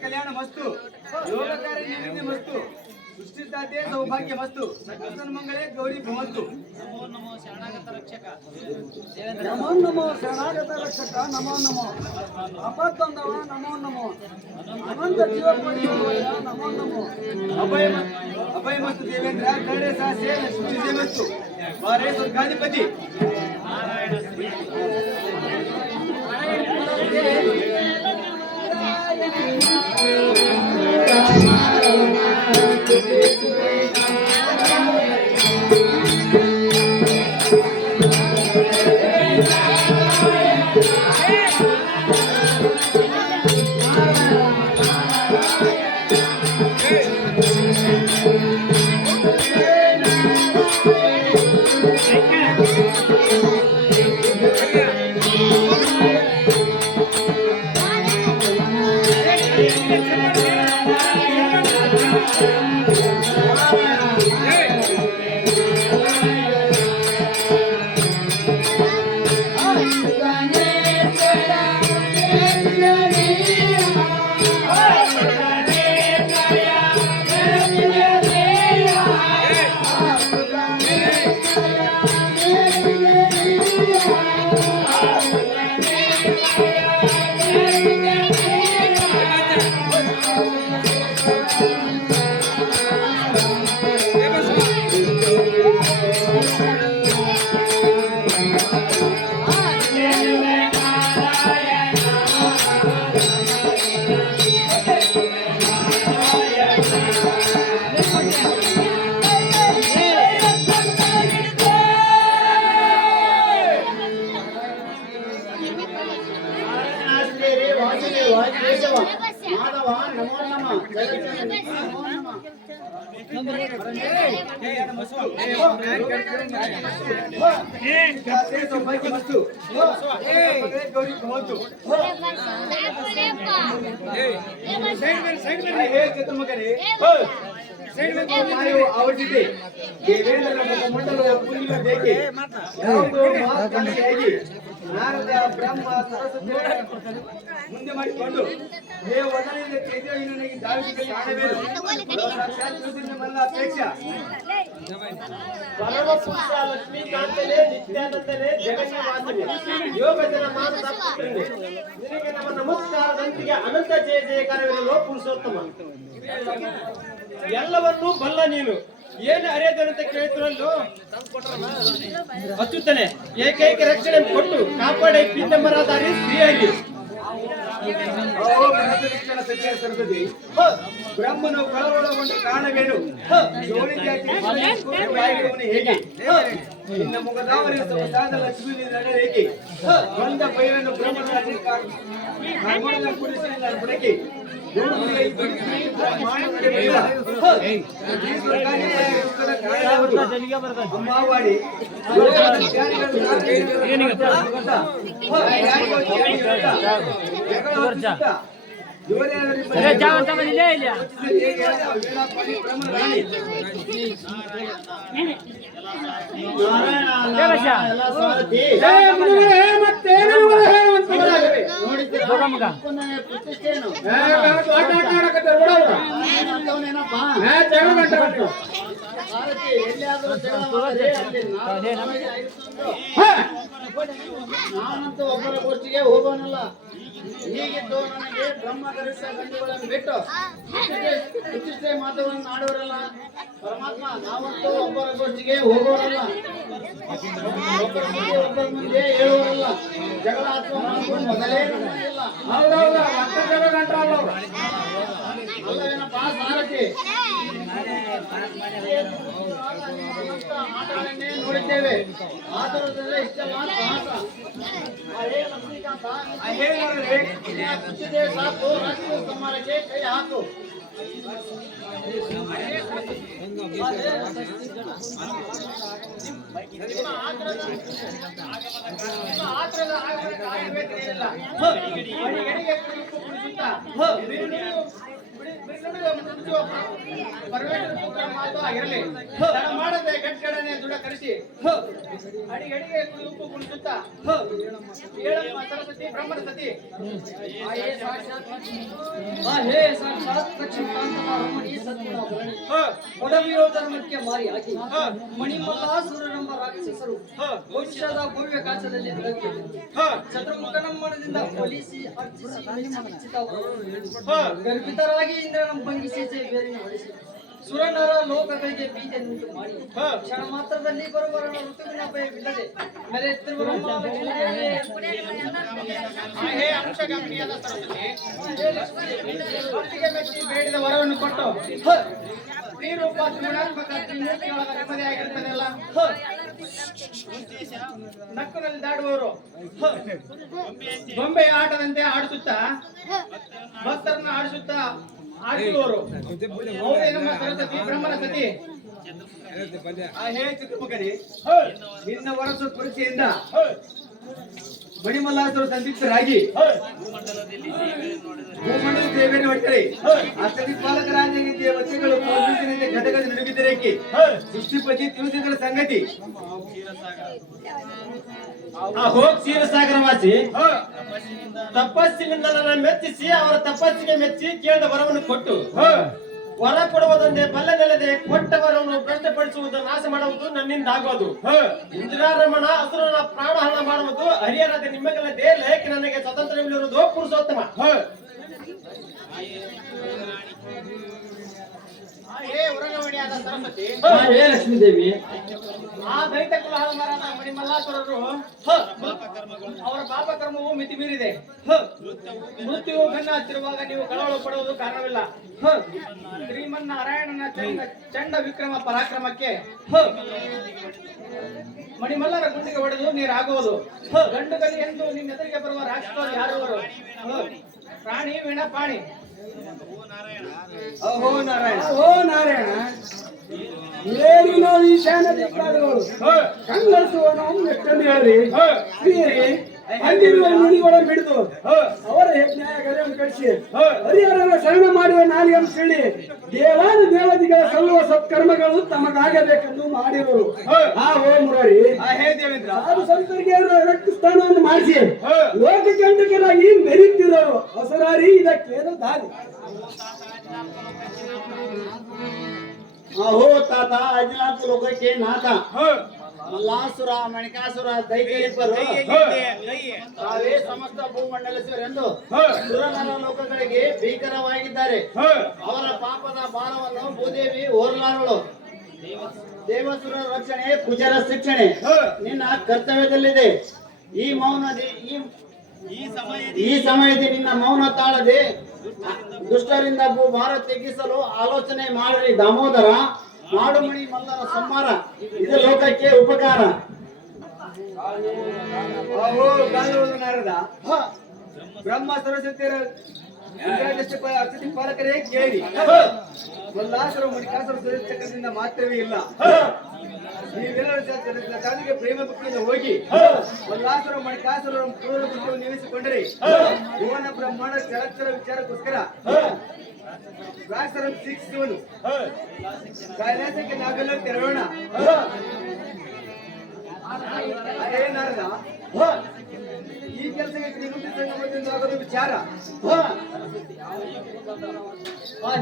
कल्याण मस्तु योगकारी निवृत्ति मस्तु सृष्टिदाते सौभाग्य मस्तु सकल मंगले गौरी भवन्तु नमो नमो शरणागत रक्षक नमो नमो शरणागत रक्षक नमो नमो अपद्वंदव नमो नमो अनंत जीव परिवार नमो नमो अभय मस्तु देवेंद्र करे सा से लक्ष्मी देवस्तु वारे स्वर्गाधिपति नारायण आवडते देवेंद्र मंडल देखे ನಾರದ ಬ್ರಹ್ಮ ಸರಸ್ವತಿ ಮುಂದೆ ಮಾಡಿಕೊಂಡು ಹೇ ವದನಿಂದ ಚೈತನ್ಯನಿಗೆ ದಾವಿಗೆ ಕಾಣಬೇಕು ಸಾಕ್ಷಾತ್ ಮಲ್ಲ ಅಪೇಕ್ಷ ಪರಮ ಪುರುಷ ಲಕ್ಷ್ಮೀಕಾಂತನೇ ನಿತ್ಯಾನಂದನೇ ಜಗನ್ನಾಥನೇ ಯೋಗ ಜನ ಮಾತು ತಪ್ಪುತ್ತದೆ ನಿನಗೆ ನಮ್ಮ ನಮಸ್ಕಾರದಂತಿಗೆ ಅನಂತ ಜಯ ಜಯಕಾರವಿರಲು ಪುರುಷೋತ್ತಮ ಎಲ್ಲವನ್ನೂ ಬಲ್ಲ ನೀನು ಏನು ಅರೆಯದಂತ ಕೇಳ್ತಿರಲ್ಲೋ ಅಚ್ಚುತ್ತನೆ ಏಕೈಕ ರಕ್ಷಣೆ ಕೊಟ್ಟು ಕಾಪಾಡಿ ಪಿಂಡಂಬರಾಧಾರಿ ಶ್ರೀಯಾಗಿ ಬ್ರಹ್ಮನು ಕಳವಳಗೊಂಡು ಕಾಣಬೇಡು ಹೇಗೆ ನಿನ್ನ ಮುಖದಾವರಿ ಸೊಗಸಾದ ಲಕ್ಷ್ಮೀ ಹೇಗೆ ಬಂದ ಪೈರನ್ನು ಬ್ರಹ್ಮನ ಕುಡಿಸಿ ಬುಡಕಿ ಅಮ್ಮವಾಡಿ ನಾನಂತೂ ಒಬ್ಬರ ಗೋಷ್ಠಿಗೆ ಹೋಗೋನಲ್ಲ ಹೀಗಿದ್ದು ನನಗೆ ಬ್ರಹ್ಮ ಗರಿಷ್ಠ ಗಂಡುಗಳನ್ನು ಬಿಟ್ಟು ಪ್ರತಿಷ್ಠೆ ಮಾತುಗಳನ್ನು ಆಡೋರಲ್ಲ ಪರಮಾತ್ಮ ನಾವಂತೂ ಒಬ್ಬರ ಗೋಷ್ಠಿಗೆ ಹೋಗೋರಲ್ಲ ಒಬ್ಬರ ಮುಂದೆ ಹೇಳುವರಲ್ಲ ಜಗಳ ಅಥವಾ ಮೊದಲೇ ಇಲ್ಲ ಅಲ್ಲವೇನಪ್ಪ ಸಾರಥಿ ಮಾತುಗಳನ್ನೇ ನೋಡಿದ್ದೇವೆ ಆತುರದಲ್ಲೇ ಇಷ್ಟಲ್ಲ ಸಾಹಸ ಸಾಕು ರಾಷ್ಟ್ರೀಯ ಸಮಾರಕ್ಕೆ ಕೈ ಹಾಕು ಆತರದ ಆಗಮನ ಕಾಯಬೇಕೇನಿಲ್ಲ. ಅಡಿಗಡಿಗೆ ಕುಡಿಯುವ ಕುಡಿಸುತ್ತಾ ಮಾತು ಆಗಿರಲಿ. ತಡ ಮಾಡದೆ ಗಟ್ಗಡನೆ ದುಡ ಕರೆಸಿ ಅಡಿಗಡಿಗೆ ಉಪ್ಪು ಕುಣಿಸುತ್ತಾ ಏಳಮ್ಮ ಸರಸ್ವತಿ ಬ್ರಹ್ಮನ ಸತಿ ಒಡವಿರೋಧರ್ಮಕ್ಕೆ ಮಾರಿ ಹಾಕಿ ಮಣಿಮಲ್ಲಾಸುರನೆಂಬ ರಾಕ್ಷಸರು ಭವಿಷ್ಯದ ಭವ್ಯ ಕಾಚದಲ್ಲಿ ಚತುರ್ಮುಖನಮ್ಮನದಿಂದ ಕೊಲಿಸಿ ಅರ್ಚಿಸಿ ಗರ್ಭಿತರಾಗಿ ಇಂದ್ರನ ಭಂಗಿಸಿ ಬೇರಿನ ಹೊಡೆಸಿ ಸುರನರ ಲೋಕಗಳಿಗೆ ಬೀಜನ್ನುಂಟು ಮಾಡಿ ಕ್ಷಣ ಮಾತ್ರದಲ್ಲಿ ಬರುವ ಋತುವಿನ ಭಯವಿಲ್ಲದೆ ಮೆರೆತ್ತಿರುವ ಅಂಶಗಮನಿಯಾದ ಸರಸ್ವತಿ ಮೆಚ್ಚಿ ಬೇಡಿದ ವರವನ್ನು ಕೊಟ್ಟು ನೀರೂಪ ತ್ರಿಗುಣಾತ್ಮಕ ತ್ರಿಮೂರ್ತಿಯೊಳಗ ನೆಮ್ಮದಿಯಾಗಿರ್ತದೆಲ್ಲ ನಕ್ಕನಲ್ಲಿ ದಾಡುವವರು ಗೊಂಬೆ ಆಟದಂತೆ ಆಡಿಸುತ್ತಾ ಭಕ್ತರನ್ನ ಆಡಿಸುತ್ತಾ ಆಡಿಸುವವರು ನಮ್ಮ ಸರಸ್ವತಿ ಬ್ರಹ್ಮನ ಸತಿ ಚಿಕ್ಕಮಗಡಿ ನಿನ್ನ ವರಸ ಪರಿಚಯಿಂದ ಮಣಿಮಲ್ಲಾಸರು ಸಂದಿಗ್ಧರಾಗಿ ಭೂಮಂಡಲ ದೇವೇರಿ ಹೊಟ್ಟರೆ ಅಷ್ಟದಿ ಪಾಲಕರಾಜಿ ದೇವತೆಗಳು ಘಟಕದ ನಡುಗಿದ್ದರೇಕೆ ಸೃಷ್ಟಿಪತಿ ತಿಳಿಸಿದ ಸಂಗತಿ ಹೋಗ್ ಕ್ಷೀರಸಾಗರವಾಸಿ ತಪಸ್ಸಿನಿಂದ ನನ್ನ ಮೆಚ್ಚಿಸಿ ಅವರ ತಪಸ್ಸಿಗೆ ಮೆಚ್ಚಿ ಕೇಳಿದ ವರವನ್ನು ಕೊಟ್ಟು ವರ ಕೊಡುವುದೊಂದೇ ಬಲ್ಲದಲ್ಲದೆ ಕೊಟ್ಟ ವರವನ್ನು ಭ್ರಷ್ಟಪಡಿಸುವುದು ನಾಶ ಮಾಡುವುದು ನನ್ನಿಂದ ಆಗೋದು ಇಂದ್ರಾರಮಣ ಅಸುರನ ಪ್ರಾಣಹರಣ ಮಾಡುವುದು ಹರಿಹರದ ನಿಮಗಲ್ಲದೆ ಲಯಕ್ಕೆ ನನಗೆ ಸ್ವತಂತ್ರವಿರುವುದು ಪುರುಷೋತ್ತಮ ಲಕ್ಷ್ಮೀದೇವಿ ಆ ದೈತ ಕುಲಹಾರಮರಾದ ಮಣಿಮಲ್ಲಾಸುರರು ಅವರ ಪಾಪ ಕರ್ಮವು ಮಿತಿ ಮೀರಿದೆ ಮೃತ್ಯುವು ಬೆನ್ನ ಹತ್ತಿರುವಾಗ ನೀವು ಕಳವಳ ಪಡುವುದು ಕಾರಣವಿಲ್ಲ ಶ್ರೀಮನ್ನಾರಾಯಣನ ಚಂಡ ವಿಕ್ರಮ ಪರಾಕ್ರಮಕ್ಕೆ ಮಣಿಮಲ್ಲರ ಗುಂಡಿಗೆ ಹೊಡೆದು ನೀರಾಗುವುದು ಗಂಡು ಗಲಿ ಎಂದು ನಿಮ್ಮ ಎದುರಿಗೆ ಬರುವ ರಾಕ್ಷಸರು ಯಾರವರು ಪ್ರಾಣಿ ವೀಣ ಪಾಣಿ ಅಹೋ ನಾರಾಯಣ ಓ ನಾರಾಯಣ ಏನು ನಾವು ಈಶಾನ್ಯ ದಿಕ್ಕಾದವರು ಕಂಗಳಿಸುವನು ಎಷ್ಟನ್ನು ಹೇಳ್ರಿ ಸ್ತ್ರೀಯರಿ ಅಲ್ಲಿರುವ ನುಡಿಗಳನ್ನು ಹಿಡಿದು ಅವರ ಯಜ್ಞಾಯಗಳನ್ನು ಕಳಿಸಿ ಹರಿಹರನ ಶರಣ ಮಾಡುವ ನಾಲಿಯನ್ನು ಸಿಳಿ ದೇವಾನ ದೇವತೆಗಳ ಸಲ್ಲುವ ಸತ್ಕರ್ಮಗಳು ತಮಗಾಗಬೇಕೆಂದು ಮಾಡಿರುವರು ಆ ಓ ಮುರಾರಿ ಸಾಧು ಸಂತರಿಗೆ ರಕ್ತ ಸ್ಥಾನವನ್ನು ಮಾಡಿಸಿ ಲೋಕಕಂಟಕರಾಗಿ ಮೆರೀತಿರೋರು ಹೊಸರಾರಿ ಇದಕ್ಕೇನು ದಾರಿ ಅಹೋ ತಾತ ಅಜ್ನಾಥ ಲೋಕಕ್ಕೆ ನಾಥ ಮಲ್ಲಾಸುರ ಮಣಿಕಾಸುರ ದೈತ್ಯರಿಬ್ಬರು ತಾವೇ ಸಮಸ್ತ ಭೂಮಂಡಲಿಸುವರೆಂದು ಸುರನರ ಲೋಕಗಳಿಗೆ ಭೀಕರವಾಗಿದ್ದಾರೆ ಅವರ ಪಾಪದ ಭಾರವನ್ನು ಭೂದೇವಿ ಓರ್ಲಾರಳು ದೇವಸುರ ರಕ್ಷಣೆ ಕುಜರ ಶಿಕ್ಷಣೆ ನಿನ್ನ ಕರ್ತವ್ಯದಲ್ಲಿದೆ ಈ ಸಮಯದಲ್ಲಿ ನಿನ್ನ ಮೌನ ತಾಳದೆ ದುಷ್ಟರಿಂದ ಭಾರ ತೆಗ್ಗಿಸಲು ಆಲೋಚನೆ ಮಾಡಿರಿ ದಾಮೋದರ ಮಾಡುಮಣಿ ಮಲ್ಲರ ಸಂಹಾರ ಇದು ಲೋಕಕ್ಕೆ ಉಪಕಾರ ನಾರದ ಬ್ರಹ್ಮ ಸರಸ್ವತಿಯರ ಅತಿಥಿ ಪಾಲಕರೇ ಕೇಳಿ ಮಲ್ಲಾಸುರ ಮಣಿಕಾಸುರ ಚಕ್ರದಿಂದ ಮಾತ್ರವೇ ಇಲ್ಲ ನೀವೆಲ್ಲರೂ ಪ್ರೇಮ ಭಕ್ತಿಯಿಂದ ಹೋಗಿ ಮಲ್ಲಾಸುರ ಮಣಿಕಾಸುರ ಪೂರ್ವ ನಿಲ್ಲಿಸಿಕೊಂಡರೆ ಭುವನ ಬ್ರಹ್ಮಾಂಡ ಚಲಚರ ವಿಚಾರಕ್ಕೋಸ್ಕರ ವ್ಯಾಸರ ಶಿಕ್ಷಿಸುವನು ಕೈಲಾಸಕ್ಕೆ ನಾವೆಲ್ಲರೂ ತೆರಳೋಣ ಅದೇ ನಾರದ ಈ ಕೆಲಸಕ್ಕೆ ತ್ರಿಮೂರ್ತಿ ಸಂಗಮದಿಂದ ಆಗೋದು ವಿಚಾರ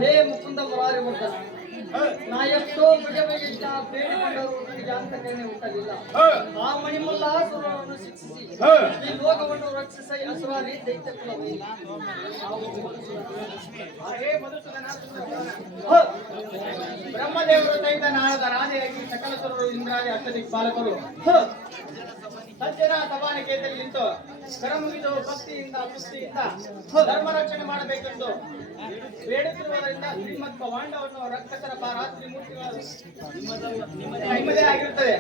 ಹೇ ಮುಕುಂದ ಮುರಾರಿ ವರ್ಧನ ನಾ ಎಷ್ಟೋ ಬಗೆ ಬಗೆಯ ಬೇಡಿಕೊಂಡರೂ ನನಗೆ ಅಂತಕೇನೆ ಹುಟ್ಟಲಿಲ್ಲ ಆ ಮಣಿಮಲ್ಲಾಸುರನನ್ನು ಶಿಕ್ಷಿಸಿ ಈ ಲೋಕವನ್ನು ರಕ್ಷಿಸಿ ಅಸುರಾರಿ ದೈತ್ಯ ಕುಲವೇ ಬ್ರಹ್ಮದೇವರು ಸಹಿತ ನಾಳದ ರಾಜೆಯಾಗಿ ಸಕಲ ಸುರರು ಇಂದ್ರಾದಿ ಅಷ್ಟದಿಕ್ಪಾಲಕರು ಸಜ್ಜನ ಸಭಾನಿಕೇತಲ್ಲಿ ನಿಂತು ಕರಮುಗಿದು ಭಕ್ತಿಯಿಂದ ತೃಪ್ತಿಯಿಂದ ಧರ್ಮ ರಕ್ಷಣೆ ಮಾಡಬೇಕೆಂದು ಬೇಡುತ್ತಿರುವುದರಿಂದ ಶ್ರೀಮದ್ ಪಾಂಡವನ್ನು ರಕ್ಷಕರ ರಾತ್ರಿ ಮೂರ್ತಿಗಳು ನಿಮ್ಮದೇ ಆಗಿರುತ್ತದೆ.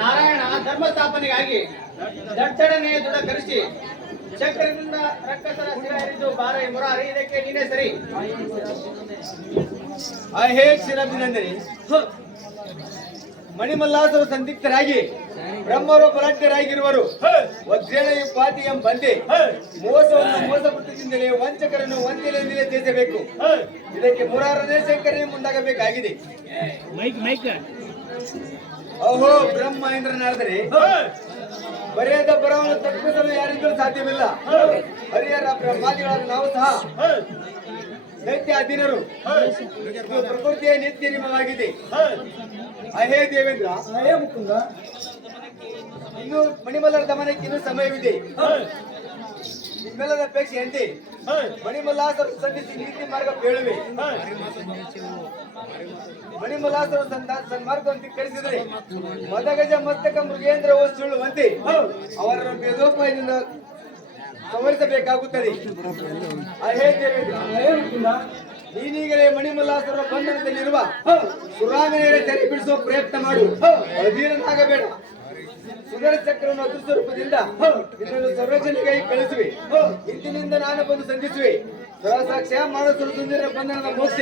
ನಾರಾಯಣ ಧರ್ಮ ಸ್ಥಾಪನೆಗಾಗಿ ದಟ್ಟಣೆಯ ದೃಢ ಕರೆಸಿ ಚಕ್ರದಿಂದ ರಕ್ಕಸರ ಶಿರ ಹರಿದು ಬಾರ ಮುರಾರಿ ಇದಕ್ಕೆ ನೀನೇ ಸರಿ ಹೇ ಕ್ಷೀರಾಭಿನಂದನೆ ಮಣಿಮಲ್ಲಾಸರು ಸಂದಿಗ್ಧರಾಗಿ ಬ್ರಹ್ಮರು ಬಲಾಢ್ಯರಾಗಿರುವರು ವಜ್ರೇಣ ಪಾತಿ ಎಂಬಂತೆ ಮೋಸವನ್ನು ಮೋಸಪಟ್ಟದಿಂದಲೇ ವಂಚಕರನ್ನು ವಂಚನೆಯಿಂದಲೇ ಜಯಿಸಬೇಕು ಇದಕ್ಕೆ ಮುರಾರನೇ ಶಂಕರನೇ ಮುಂದಾಗಬೇಕಾಗಿದೆ ಓಹೋ ಬ್ರಹ್ಮ ಇಂದ್ರನಾದರೆ ಬರೆಯದ ಬರವನ್ನು ತಪ್ಪಿಸಲು ಯಾರಿಂದಲೂ ಸಾಧ್ಯವಿಲ್ಲ ಹರಿಹರ ಬ್ರಹ್ಮಾದಿಗಳಾದ ನಾವು ಸಹ ದೈತ್ಯ ಅಧೀನರು ಇದು ಪ್ರಕೃತಿಯ ನಿತ್ಯ ನಿಯಮವಾಗಿದೆ ಅಹೇ ದೇವೇಂದ್ರ ಹೇ ಮುಕುಂದ ಇನ್ನು ಮಣಿಮಲ್ಲರ ದಮನಕ್ಕೆ ಇನ್ನೂ ಸಮಯವಿದೆ ನಿಮ್ಮೆಲ್ಲರ ಅಪೇಕ್ಷೆಯಂತೆ ಮಣಿಮಲ್ಲಾಸರು ಸಂಧಿಸಿ ನೀತಿ ಮಾರ್ಗ ಬೇಳುವೆ ಮಣಿಮಲ್ಲಾಸರು ಸನ್ಮಾರ್ಗವನ್ನು ಧಿಕ್ಕರಿಸಿದರೆ ಮದಗಜ ಮಸ್ತಕ ಮೃಗೇಂದ್ರ ಸುಳ್ಳುವಂತೆ ಅವರನ್ನು ಭೇದೋಪಾಯದಿಂದ ಸಂವರಿಸಬೇಕಾಗುತ್ತದೆ ಅಹೇ ದೇವೇಂದ್ರ ಹೇ ಮುಕುಂದ ನೀನೀಗಲೇ ಮಣಿಮಲ್ಲಾಸರ ಬಂಧನದಲ್ಲಿರುವ ಸುರಾಂಗನೆಯರ ತೆರೆ ಬಿಡಿಸುವ ಪ್ರಯತ್ನ ಮಾಡು ಅಧೀರನಾಗಬೇಡ ಸುಂದರ ಚಕ್ರವನ್ನು ಅದೃಷ್ಟ ರೂಪದಿಂದ ಇದನ್ನು ಸಂರಕ್ಷಣೆಗಾಗಿ ಕಳಿಸುವೆ ಇಂದಿನಿಂದ ನಾನು ಬಂದು ಸಂಧಿಸುವೆ ಸಹಸಾಕ್ಷ್ಯ ಮಾನಸರು ಸುಂದರ ಬಂಧನದ ಮೋಕ್ಷ